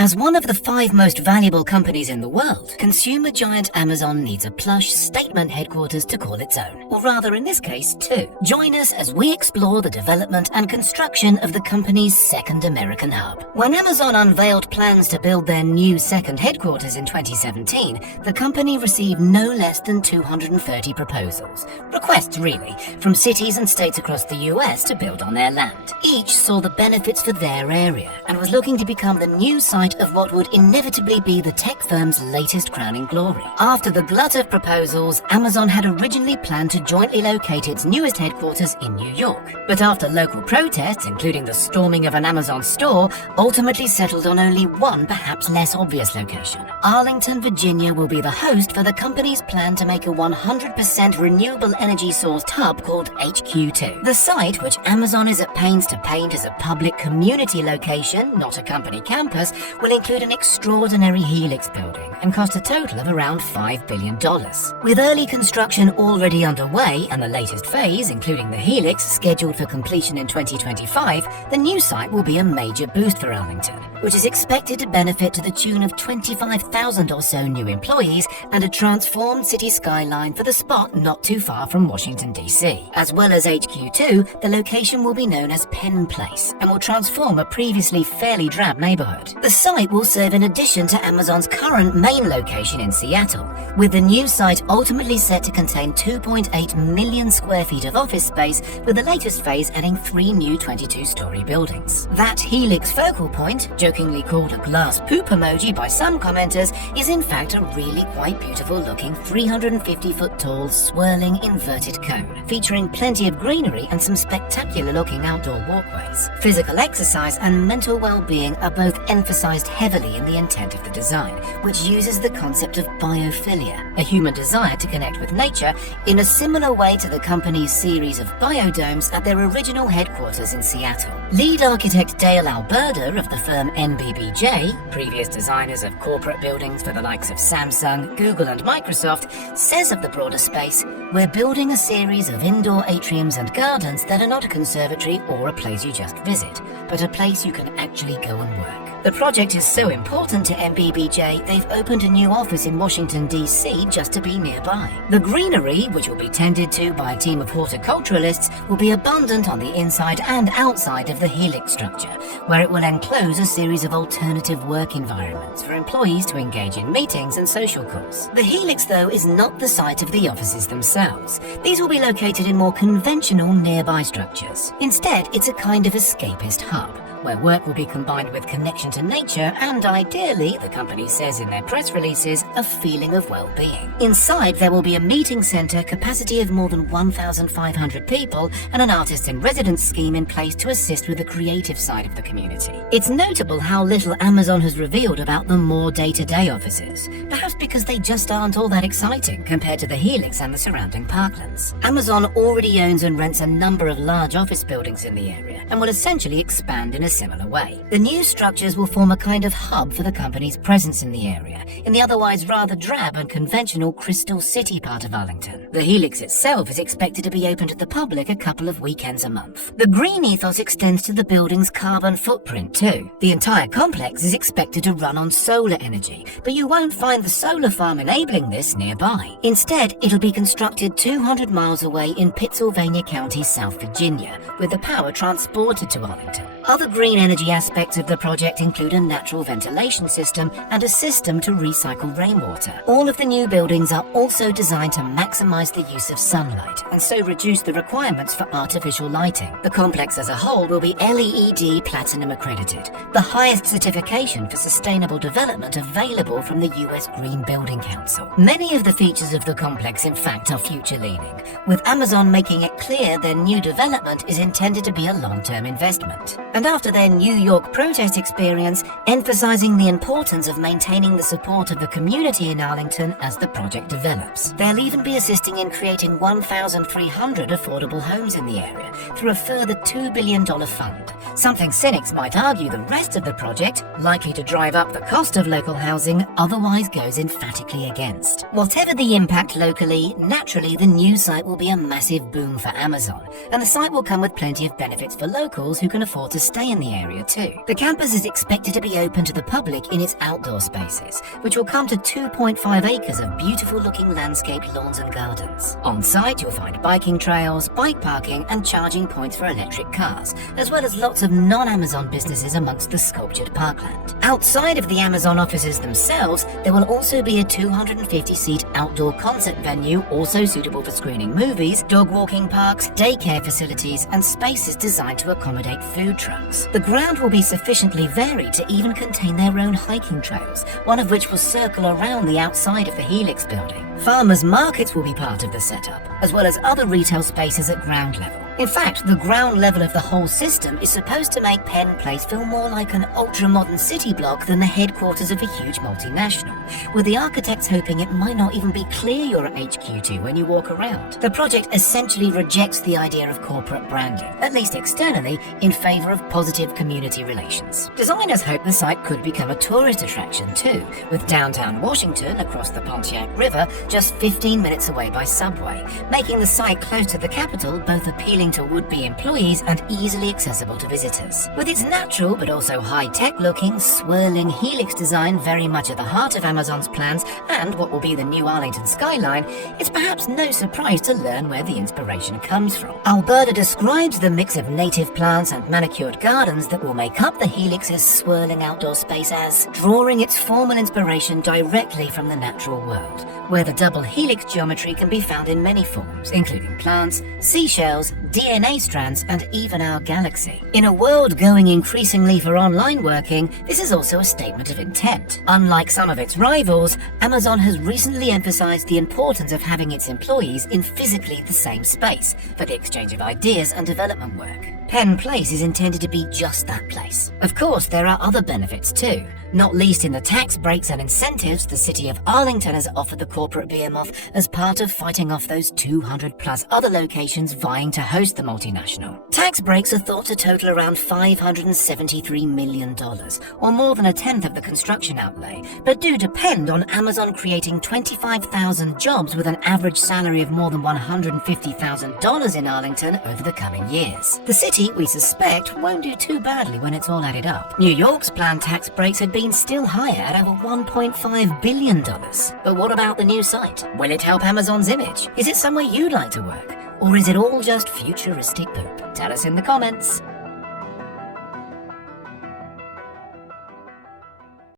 As one of the 5 most valuable companies in the world, consumer giant Amazon needs a plush statement headquarters to call its own. Or rather, in this case, 2. Join us as we explore the development and construction of the company's second American hub. When Amazon unveiled plans to build their new second headquarters in 2017, the company received no less than 230 proposals. Requests, really, from cities and states across the US to build on their land. Each saw the benefits for their area and was looking to become the new site of what would inevitably be the tech firm's latest crowning glory. After the glut of proposals, Amazon had originally planned to jointly locate its newest headquarters in New York. But after local protests, including the storming of an Amazon store, ultimately settled on only one perhaps less obvious location. Arlington, Virginia will be the host for the company's plan to make a 100% renewable energy sourced hub called HQ2. The site, which Amazon is at pains to paint as a public community location, not a company campus, will include an extraordinary Helix building and cost a total of around $5 billion. With early construction already underway and the latest phase, including the Helix, scheduled for completion in 2025, the new site will be a major boost for Arlington, which is expected to benefit to the tune of 25,000 or so new employees and a transformed city skyline for the spot not too far from Washington, D.C. As well as HQ2, the location will be known as Penn Place and will transform a previously fairly drab neighborhood. The site will serve in addition to Amazon's current main location in Seattle, with the new site ultimately set to contain 2.8 million square feet of office space, with the latest phase adding 3 new 22-story buildings. That Helix focal point, jokingly called a glass poop emoji by some commenters, is in fact a really quite beautiful looking 350-foot tall swirling inverted cone, featuring plenty of greenery and some spectacular looking outdoor walkways. Physical exercise and mental well-being are both emphasized heavily in the intent of the design, which uses the concept of biophilia, a human desire to connect with nature, in a similar way to the company's series of biodomes at their original headquarters in Seattle. Lead architect Dale Alberda of the firm NBBJ, previous designers of corporate buildings for the likes of Samsung, Google and Microsoft, says of the broader space, "We're building a series of indoor atriums and gardens that are not a conservatory or a place you just visit, but a place you can actually go and work." The project is so important to NBBJ, they've opened a new office in Washington, D.C. just to be nearby. The greenery, which will be tended to by a team of horticulturalists, will be abundant on the inside and outside of the Helix structure, where it will enclose a series of alternative work environments for employees to engage in meetings and social calls. The Helix, though, is not the site of the offices themselves. These will be located in more conventional nearby structures. Instead, it's a kind of escapist hub, where work will be combined with connection to nature and, ideally, the company says in their press releases, a feeling of well-being. Inside, there will be a meeting center, capacity of more than 1,500 people, and an artist-in-residence scheme in place to assist with the creative side of the community. It's notable how little Amazon has revealed about the more day-to-day offices, perhaps because they just aren't all that exciting compared to the Helix and the surrounding parklands. Amazon already owns and rents a number of large office buildings in the area and will essentially expand in a similar way. The new structures will form a kind of hub for the company's presence in the area, in the otherwise rather drab and conventional Crystal City part of Arlington. The Helix itself is expected to be open to the public a couple of weekends a month. The green ethos extends to the building's carbon footprint too. The entire complex is expected to run on solar energy, but you won't find the solar farm enabling this nearby. Instead, it'll be constructed 200 miles away in Pittsylvania County, South Virginia, with the power transported to Arlington. Other green energy aspects of the project include a natural ventilation system and a system to recycle rainwater. All of the new buildings are also designed to maximize the use of sunlight and so reduce the requirements for artificial lighting. The complex as a whole will be LEED Platinum accredited, the highest certification for sustainable development available from the US Green Building Council. Many of the features of the complex, in fact, are future-leaning, with Amazon making it clear their new development is intended to be a long-term investment. And after their New York protest experience, emphasizing the importance of maintaining the support of the community in Arlington as the project develops. They'll even be assisting investing in creating 1,300 affordable homes in the area through a further $2 billion fund. Something cynics might argue the rest of the project, likely to drive up the cost of local housing, otherwise goes emphatically against. Whatever the impact locally, naturally the new site will be a massive boom for Amazon, and the site will come with plenty of benefits for locals who can afford to stay in the area too. The campus is expected to be open to the public in its outdoor spaces, which will come to 2.5 acres of beautiful-looking landscaped lawns and gardens. On site, you'll find biking trails, bike parking, and charging points for electric cars, as well as lots of non-Amazon businesses amongst the sculptured parkland. Outside of the Amazon offices themselves, there will also be a 250-seat outdoor concert venue, also suitable for screening movies, dog walking parks, daycare facilities, and spaces designed to accommodate food trucks. The ground will be sufficiently varied to even contain their own hiking trails, one of which will circle around the outside of the Helix building. Farmers markets will be part of the setup, as well as other retail spaces at ground level. In fact, the ground level of the whole system is supposed to make Penn Place feel more like an ultra-modern city block than the headquarters of a huge multinational, with the architects hoping it might not even be clear you're at HQ2 when you walk around. The project essentially rejects the idea of corporate branding, at least externally, in favor of positive community relations. Designers hope the site could become a tourist attraction too, with downtown Washington across the Pontiac River just 15 minutes away by subway, making the site close to the capital both appealing to would-be employees and easily accessible to visitors. With its natural but also high-tech looking, swirling Helix design very much at the heart of Amazon's plans and what will be the new Arlington skyline, it's perhaps no surprise to learn where the inspiration comes from. Alberta describes the mix of native plants and manicured gardens that will make up the Helix's swirling outdoor space as drawing its formal inspiration directly from the natural world, where the double helix geometry can be found in many forms, including plants, seashells, DNA strands, and even our galaxy. In a world going increasingly for online working, this is also a statement of intent. Unlike some of its rivals, Amazon has recently emphasized the importance of having its employees in physically the same space for the exchange of ideas and development work. Penn Place is intended to be just that place. Of course, there are other benefits too, not least in the tax breaks and incentives the city of Arlington has offered the corporate behemoth as part of fighting off those 200 plus other locations vying to host the multinational. Tax breaks are thought to total around $573 million, or more than a tenth of the construction outlay, but do depend on Amazon creating 25,000 jobs with an average salary of more than $150,000 in Arlington over the coming years. The city, we suspect, won't do too badly when it's all added up. New York's planned tax breaks had been still higher at over $1.5 billion. But what about the new site? Will it help Amazon's image? Is it somewhere you'd like to work? Or is it all just futuristic poop? Tell us in the comments.